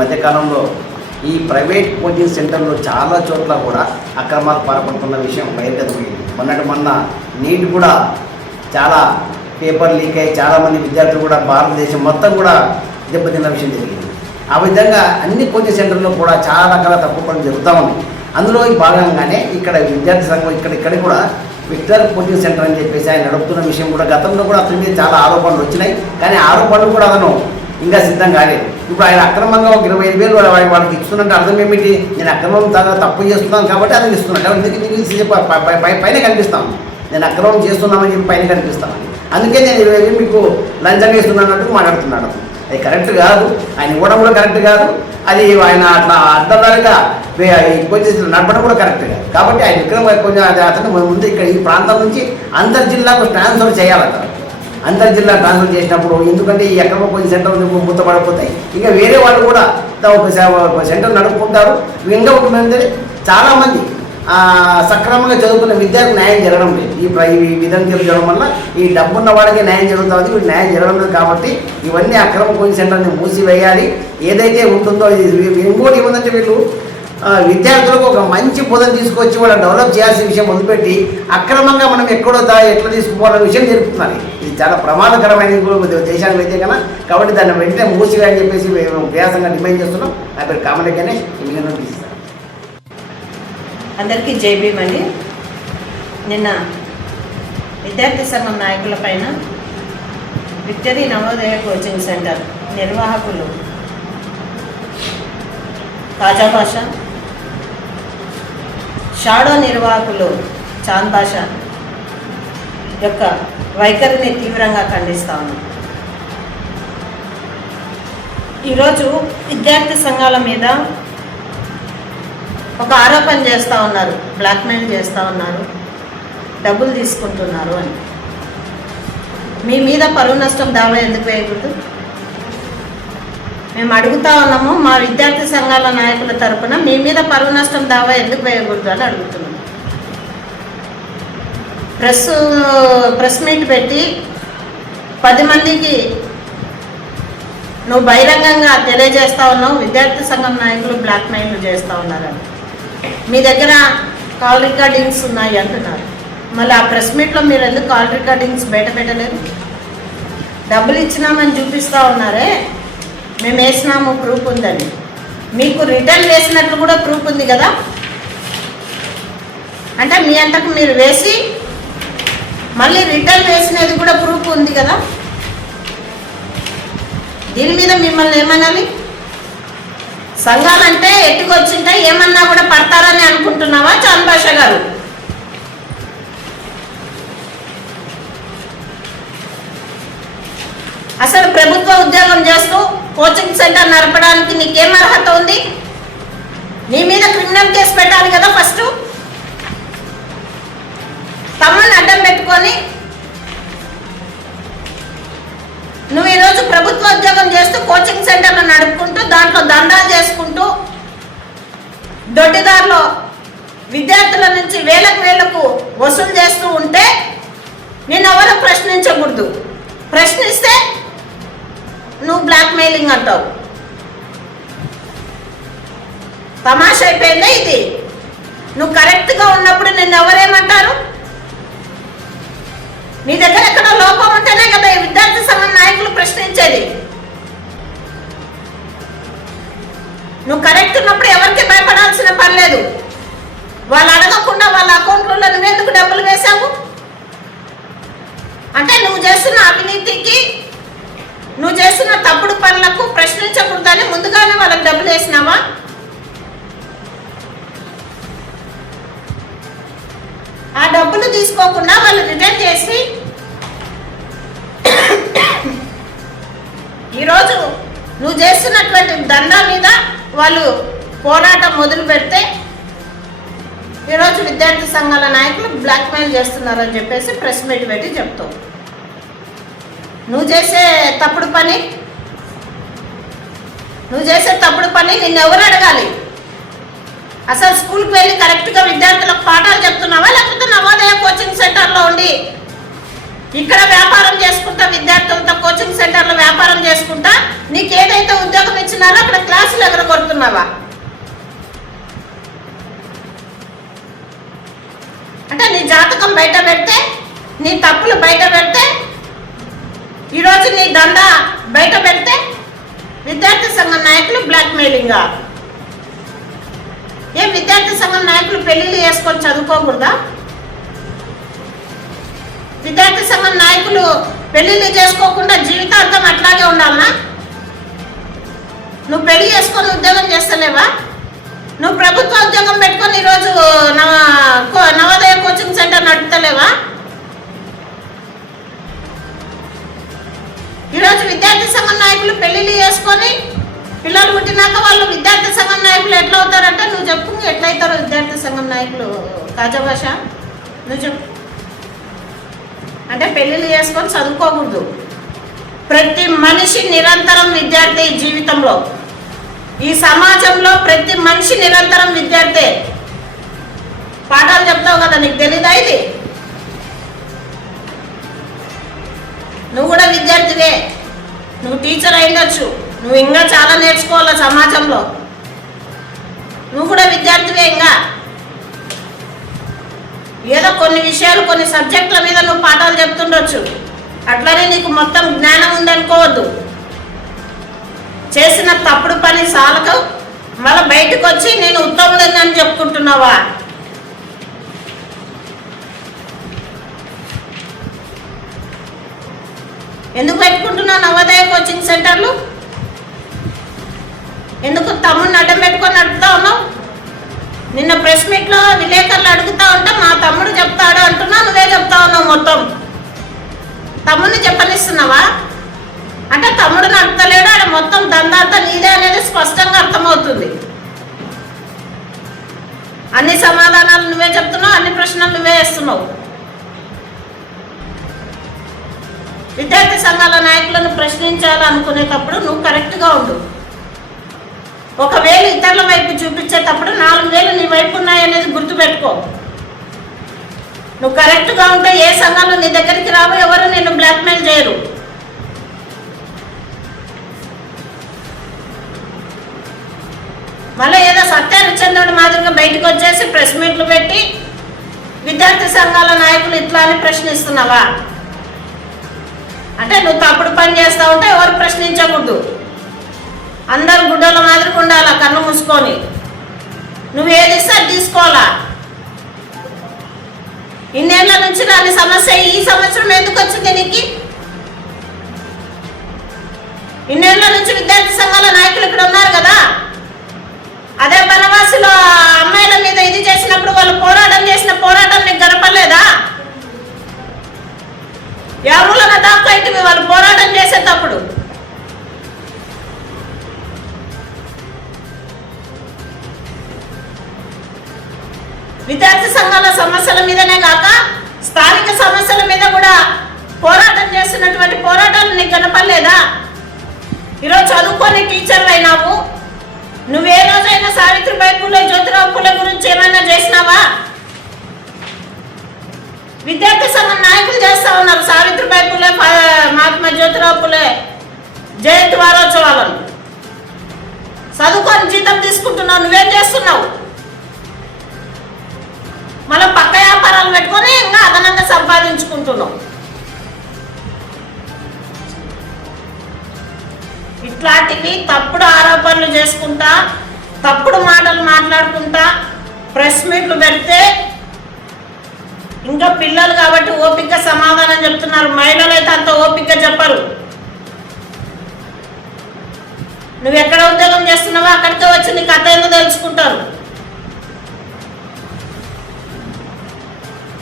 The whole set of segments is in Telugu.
మధ్యకాలంలో ఈ ప్రైవేట్ కోచింగ్ సెంటర్లో చాలా చోట్ల కూడా అక్రమాలు పాల్పడుతున్న విషయం బయటకు మొన్న నీట్ కూడా చాలా పేపర్ లీక్ అయ్యి చాలామంది విద్యార్థులు కూడా భారతదేశం మొత్తం కూడా దెబ్బతిన్న విషయం జరిగింది. ఆ విధంగా అన్ని కోచింగ్ సెంటర్లో కూడా చాలా రకాల తప్పు పనులు జరుగుతూ ఉన్నాయి. అందులో భాగంగానే ఇక్కడ విద్యార్థి సంఘం ఇక్కడ కూడా విక్టర్ కోచింగ్ సెంటర్ అని చెప్పేసి ఆయన నడుపుతున్న విషయం కూడా గతంలో కూడా అతని మీద చాలా ఆరోపణలు వచ్చినాయి. కానీ ఆరోపణలు కూడా అతను ఇంకా సిద్ధం కాలేదు. ఇప్పుడు ఆయన అక్రమంగా ఒక 25,000 వాళ్ళకి ఇస్తున్నట్టు అర్థం ఏమిటి? నేను అక్రమం తప్పు చేస్తున్నాను కాబట్టి అతను ఇస్తున్నాను. ఎందుకు పైన కనిపిస్తాను, నేను అక్రమం చేస్తున్నామని చెప్పి పైన కనిపిస్తాను. అందుకే నేను 20,000 మీకు లంచం ఇస్తున్నట్టు మాట్లాడుతున్నాడు. అది కరెక్ట్ కాదు, ఆయన ఇవ్వడం కూడా కరెక్ట్ కాదు. అది ఆయన అట్లా అడ్డదారిగా కొంచెం నడపడం కూడా కరెక్ట్ కాదు. కాబట్టి ఆయన విక్రమ కొంచెం అతను ముందు ఇక్కడ ఈ ప్రాంతం నుంచి అంతర్జిల్లాకు ట్రాన్స్ఫర్ చేయాలట. అంతర్జిల్లా ట్రాన్స్ఫర్ చేసినప్పుడు ఎందుకంటే ఈ అక్రమ కోచింగ్ సెంటర్ మూతపడిపోతాయి, ఇంకా వేరే వాళ్ళు కూడా ఒక సెంటర్ నడుపుకుంటారు. ఇంకా ఉంటుందంటే చాలామంది సక్రమంగా చదువుకున్న విద్యార్థులకు న్యాయం జరగడం లేదు. ఈ విధంగా జరగడం వల్ల ఈ డబ్బున్న వాడికి న్యాయం జరుగుతుంది, వీడు న్యాయం జరగడం లేదు. కాబట్టి ఇవన్నీ అక్రమ కోచింగ్ సెంటర్ని మూసివేయాలి. ఏదైతే ఉంటుందో ఇంకోటి ఏముందంటే వీళ్ళు విద్యార్థులకు ఒక మంచి బోధన తీసుకొచ్చి వాళ్ళని డెవలప్ చేయాల్సిన విషయం మొదలుపెట్టి అక్రమంగా మనం ఎట్లా తీసుకుపోవాలనే విషయం జరుగుతున్నది. ఇది చాలా ప్రమాదకరమైన దేశానికి అయితే కన్నా. కాబట్టి దాన్ని వెంటనే మూసివేయాలని చెప్పేసి వ్యాసంగా డిమాండ్ చేస్తున్నాం. నా పేరు కామల గణేష్, ఇండియన్ నోటీస్. అందరికీ జై భీమ్ అండి. నిన్న విద్యార్థి సంఘం నాయకుల పైన విక్టరీ నవోదయ కోచింగ్ సెంటర్ నిర్వాహకులు తాజా భాష, షాడో నిర్వాహకులు చాంద్ భాష యొక్క వైఖరిని తీవ్రంగా ఖండిస్తా ఉన్నాం. ఈరోజు విద్యార్థి సంఘాల మీద ఒక ఆరోపణ చేస్తూ ఉన్నారు, బ్లాక్మెయిల్ చేస్తూ ఉన్నారు, డబ్బులు తీసుకుంటున్నారు అని. మీ మీద పరువు నష్టం దావా ఎందుకు వేయకూడదు? మేము అడుగుతా ఉన్నాము, మా విద్యార్థి సంఘాల నాయకుల తరఫున మీ మీద పరువు నష్టం దావా ఎందుకు వేయకూడదు అని అడుగుతున్నాం. ప్రెస్ మీట్ పెట్టి 10 మందికి నువ్వు బహిరంగంగా తెలియజేస్తా ఉన్నావు విద్యార్థి సంఘం నాయకులు బ్లాక్మెయిల్ చేస్తూ ఉన్నారని. మీ దగ్గర కాల్ రికార్డింగ్స్ ఉన్నాయి అంటున్నారు. మళ్ళీ ఆ ప్రెస్ మీట్లో మీరు ఎందుకు కాల్ రికార్డింగ్స్ బయట పెట్టలేదు? డబ్బులు ఇచ్చినామని చూపిస్తూ ఉన్నారే, మేము వేసినాము, ప్రూఫ్ ఉందని. మీకు రిటర్న్ వేసినట్లు కూడా ప్రూఫ్ ఉంది కదా. అంటే మీ అంతకు మీరు వేసి మళ్ళీ రిటర్న్ వేసినది కూడా ప్రూఫ్ ఉంది కదా. దీని మీద మిమ్మల్ని ఏమనాలి? సంఘాలంటే ఎట్టుకొచ్చింటే ఏమన్నా కూడా పడతారని అనుకుంటున్నావా చాంద్ భాష గారు? అసలు ప్రభుత్వ ఉద్యోగం చేస్తూ కోచింగ్ సెంటర్ నడపడానికి నీకేం అర్హత ఉంది? నీ మీద క్రిమినల్ కేసు పెట్టాలి కదా ఫస్ట్. తమను అడ్డం పెట్టుకొని నువ్వు ఈరోజు ప్రభుత్వ ఉద్యోగం చేస్తూ కోచింగ్ సెంటర్లో నడుపుకుంటూ దాంట్లో దండాలు చేసుకుంటూ దొడ్డిదారిలో విద్యార్థుల నుంచి వేలకు వసూలు చేస్తూ ఉంటే నేను ఎవరు ప్రశ్నించకూడదు. ప్రశ్నిస్తే నువ్వు బ్లాక్మెయిలింగ్ అంటావు. తమాషా అయిపోయిందే ఇది. నువ్వు కరెక్ట్గా ఉన్నప్పుడు నిన్ను ఎవరేమంటారు? నీ దగ్గర ఎక్కడ లోపం ఉంటేనే కదా ఈ విద్యార్థి సంఘం నాయకులు ప్రశ్నించేది. నువ్వు కరెక్ట్ ఉన్నప్పుడు ఎవరికి భయపడాల్సిన పని లేదు. వాళ్ళు అడగకుండా వాళ్ళ అకౌంట్లో నువ్వెందుకు డబ్బులు వేశావు? అంటే నువ్వు చేస్తున్న అవినీతికి, నువ్వు చేస్తున్న తప్పుడు పనులకు ప్రశ్నించకూడదని ముందుగానే వాళ్ళకి డబ్బులు వేసినావా? ఆ డబ్బులు తీసుకోకుండా వాళ్ళు రిటర్న్ చేసి ఈరోజు నువ్వు చేస్తున్నటువంటి దందా మీద వాళ్ళు పోరాటం మొదలు పెడితే ఈరోజు విద్యార్థి సంఘాల నాయకులు బ్లాక్మెయిల్ చేస్తున్నారని చెప్పేసి ప్రెస్ మీట్ పెట్టి చెప్తావు. నువ్వు చేసే తప్పుడు పని నిన్ను ఎవరు అడగాలి? అసలు స్కూల్కి వెళ్ళి కరెక్ట్గా విద్యార్థులకు పాఠాలు చెప్తున్నావా, లేకపోతే నవోదయ కోచింగ్ సెంటర్లో ఉండి ఇక్కడ వ్యాపారం చేసుకుంటా, విద్యార్థులతో కోచింగ్ సెంటర్లో వ్యాపారం చేసుకుంటా నీకు ఏదైతే ఉద్యోగం ఇచ్చినారో అక్కడ క్లాసులో అనుకుంటున్నావా? అంటే నీ జాతకం బయట పెడితే, నీ తప్పులు బయట పెడితే, ఈరోజు నీ దందా బయట పెడితే విద్యార్థి సంఘం నాయకులు బ్లాక్మెయిలింగా? ఏం విద్యార్థి సంఘం నాయకులు పెళ్లిళ్ళు చేసుకొని చదువుకోకూడదా? విద్యార్థి సంఘం నాయకులు పెళ్లిళ్ళు చేసుకోకుండా జీవితాంతం అట్లాగే ఉండాలనా? నువ్వు పెళ్లి చేసుకొని ఉద్యోగం చేస్తలేవా? నువ్వు ప్రభుత్వ ఉద్యోగం పెట్టుకొని ఈరోజు నవోదయ కోచింగ్ సెంటర్ నడుపుతలేవా? ఈరోజు విద్యార్థి సంఘం నాయకులు పెళ్లిళ్ళు చేసుకొని పిల్లలు పుట్టినాక వాళ్ళు విద్యార్థి సంఘం నాయకులు ఎట్లా అవుతారంటే, నువ్వు చెప్పు ఎట్లయితారో విద్యార్థి సంఘం నాయకులు కాజా భాష నువ్వు చెప్పు. అంటే పెళ్లిళ్ళు చేసుకొని చదువుకోకూడదు. ప్రతి మనిషి నిరంతరం విద్యార్థి జీవితంలో, ఈ సమాజంలో ప్రతి మనిషి నిరంతరం విద్యార్థి. పాఠాలు చెప్తావు కదా, నీకు తెలీదా ఇది? నువ్వు కూడా విద్యార్థివే, నువ్వు టీచర్ అయిండొచ్చు, నువ్వు ఇంకా చాలా నేర్చుకోవాలి సమాజంలో. నువ్వు కూడా విద్యార్థివే. ఇంకా ఏదో కొన్ని విషయాలు కొన్ని సబ్జెక్టుల మీద నువ్వు పాఠాలు చెప్తుండొచ్చు, అట్లనే నీకు మొత్తం జ్ఞానం ఉందనుకోవద్దు. చేసిన తప్పుడు పని సాలకు మళ్ళీ బయటకు వచ్చి నేను ఉత్తముడని అని చెప్పుకుంటున్నావా? ఎందుకు పెట్టుకుంటున్నావు నవోదయ కోచింగ్ సెంటర్లు? ఎందుకు తమ్ముడిని అడ్డం పెట్టుకొని నడుపుతా ఉన్నావు? నిన్న ప్రెస్ మీట్లో విలేకరులు అడుగుతా ఉంటే మా తమ్ముడు చెప్తాడు అంటున్నా, నువ్వే చెప్తా ఉన్నావు. మొత్తం తమ్ముడిని చెప్పనిస్తున్నావా? అంటే తమ్ముడు నడుపుతలేడు, ఆడ మొత్తం దందాంతా నీదే అనేది స్పష్టంగా అర్థమవుతుంది. అన్ని సమాధానాలు నువ్వే చెప్తున్నావు, అన్ని ప్రశ్నలు నువ్వే వేస్తున్నావు. విద్యార్థి సంఘాల నాయకులను ప్రశ్నించాలనుకునేటప్పుడు నువ్వు కరెక్ట్గా ఉండు. ఒకవేళ ఇతరుల వైపు చూపించేటప్పుడు 4 వేలు నీ వైపు ఉన్నాయనేది గుర్తుపెట్టుకో. నువ్వు కరెక్ట్గా ఉంటే ఏ సంఘాలు నీ దగ్గరికి రావు, ఎవరు నిన్ను బ్లాక్మెయిల్ చేయరు. మళ్ళీ ఏదో సత్యహరిచంద్రుడి మాదిరిగా బయటకు వచ్చేసి ప్రెస్ మీట్లు పెట్టి విద్యార్థి సంఘాల నాయకులు ఇట్లా అని ప్రశ్నిస్తున్నావా? అంటే నువ్వు తప్పుడు పని చేస్తా ఉంటే ఎవరు ప్రశ్నించకూడదు. అందరు గుడ్డల మాదిరిగా ఉండాలా, కన్ను మూసుకొని. నువ్వు ఏది ఇస్తే అది తీసుకోవాలా. ఇన్నేళ్ల నుంచి రాని సమస్య ఈ సంవత్సరం ఎందుకు వచ్చింది నీకు? ఇన్నేళ్ల నుంచి విద్యార్థి సంఘాల నాయకులు ఇక్కడ ఉన్నారు కదా. అదే బనవాసిలో అమ్మాయిల మీద ఇది చేసినప్పుడు వాళ్ళు పోరాటం చేసిన పోరాటం నీకు గడపలేదా? ఎవరులన దాకా ఇంటివి వాళ్ళు పోరాటం చేసేటప్పుడు. విద్యార్థి సంఘాల సమస్యల మీదనే కాక స్థానిక సమస్యల మీద కూడా పోరాటం చేస్తున్నటువంటి పోరాటాలు నీకు కనపడలేదా? ఈరోజు చదువుకొని టీచర్లు అయినావు. నువ్వే రోజైనా సావిత్రిబాయి పూలే, జ్యోతిరావు పూలే గురించి ఏమైనా చేసినావా? విద్యార్థి సంఘం నాయకులు చేస్తా ఉన్నారు సావిత్రిబాయి పూలే, మహాత్మా జ్యోతిరావు పూలే జయంతి వారోత్సవాలను. చదువుకొని జీతం తీసుకుంటున్నావు, నువ్వేం చేస్తున్నావు? మనం పక్క వ్యాపారాలు పెట్టుకొని ఇంకా అదనంగా సంపాదించుకుంటున్నాం. ఇట్లాంటివి తప్పుడు ఆరోపణలు చేసుకుంటా, తప్పుడు మాటలు మాట్లాడుకుంటా ప్రెస్ మీట్లు పెడితే ఇంకా పిల్లలు కాబట్టి ఓపికగా సమాధానం చెప్తున్నారు. మహిళలు అయితే అంత ఓపికగా చెప్పరు. నువ్వు ఎక్కడ ఉద్యోగం చేస్తున్నావో అక్కడికే వచ్చి నీ కథ ఏందో తెలుసుకుంటారు.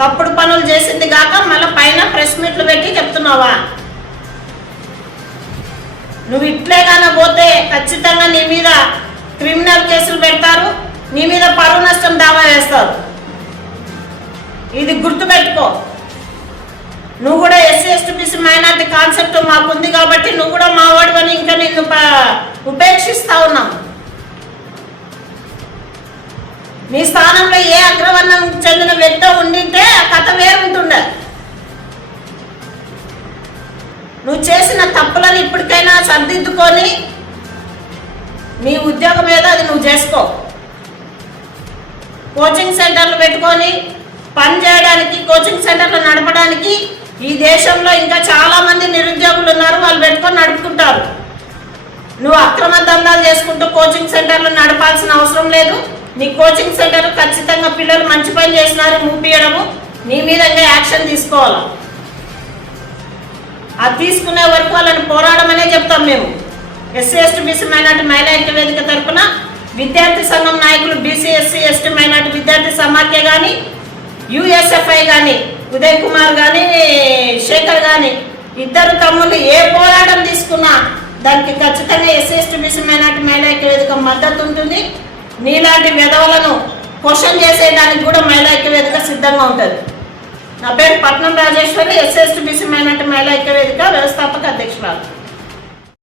తప్పుడు పనులు చేసింది కాక మళ్ళీ పైన ప్రెస్ మీట్లు పెట్టి చెప్తున్నావా? నువ్వు ఇట్లే కానీ పోతే ఖచ్చితంగా నీ మీద క్రిమినల్ కేసులు పెడతారు, నీ మీద పరువు నష్టం దావా వేస్తారు. ఇది గుర్తుపెట్టుకో. నువ్వు కూడా SC ST BC minority concept మాకుంది కాబట్టి నువ్వు కూడా మా వాడివని ఇంకా నిన్ను ఉపేక్షిస్తా ఉన్నాం. నీ స్థానంలో ఏ అగ్రవర్ణం చెందిన వ్యక్తి ఉండింటే ఆ కథ వేరుంటుండే. నువ్వు చేసిన తప్పులను ఇప్పటికైనా సర్దిద్దుకొని నీ ఉద్యోగం ఏదో అది నువ్వు చేసుకో. కోచింగ్ సెంటర్లు పెట్టుకొని పని చేయడానికి, కోచింగ్ సెంటర్లు నడపడానికి ఈ దేశంలో ఇంకా చాలామంది నిరుద్యోగులు ఉన్నారు, వాళ్ళు పెట్టుకొని నడుపుకుంటారు. నువ్వు అక్రమ దందాలు చేసుకుంటూ కోచింగ్ సెంటర్లు నడపాల్సిన అవసరం లేదు. నీ కోచింగ్ సెంటర్ ఖచ్చితంగా పిల్లలు మంచి పని చేసినారు మూపియడము, నీ మీద యాక్షన్ తీసుకోవాలి. అది తీసుకునే వరకు వాళ్ళని పోరాడమనే చెప్తాం మేము. ఎస్సీ ఎస్టీ బీసీ మైనార్టీ మహిళా ఐక్య వేదిక తరఫున విద్యార్థి సంఘం నాయకులు బీసీ ఎస్సీ ఎస్టీ మైనార్టీ విద్యార్థి సమాఖ్య కానీ, యుఎస్ఎఫ్ఐ కానీ, ఉదయ్ కుమార్ కానీ, శేఖర్ కానీ, ఇద్దరు తమ్ముళ్ళు ఏ పోరాటం తీసుకున్నా దానికి ఖచ్చితంగా ఎస్సీ ఎస్టీ బీసీ మైనార్టీ మహిళా ఐక్య వేదిక మద్దతు ఉంటుంది. నీలాంటి విధవలను క్వశ్చన్ చేసేయడానికి కూడా మహిళా ఐక్య వేదిక సిద్ధంగా ఉంటుంది. నా పేరు పట్నం Rajeshwari, SC ST BC minority మహిళా ఐక్య వేదిక వ్యవస్థాపక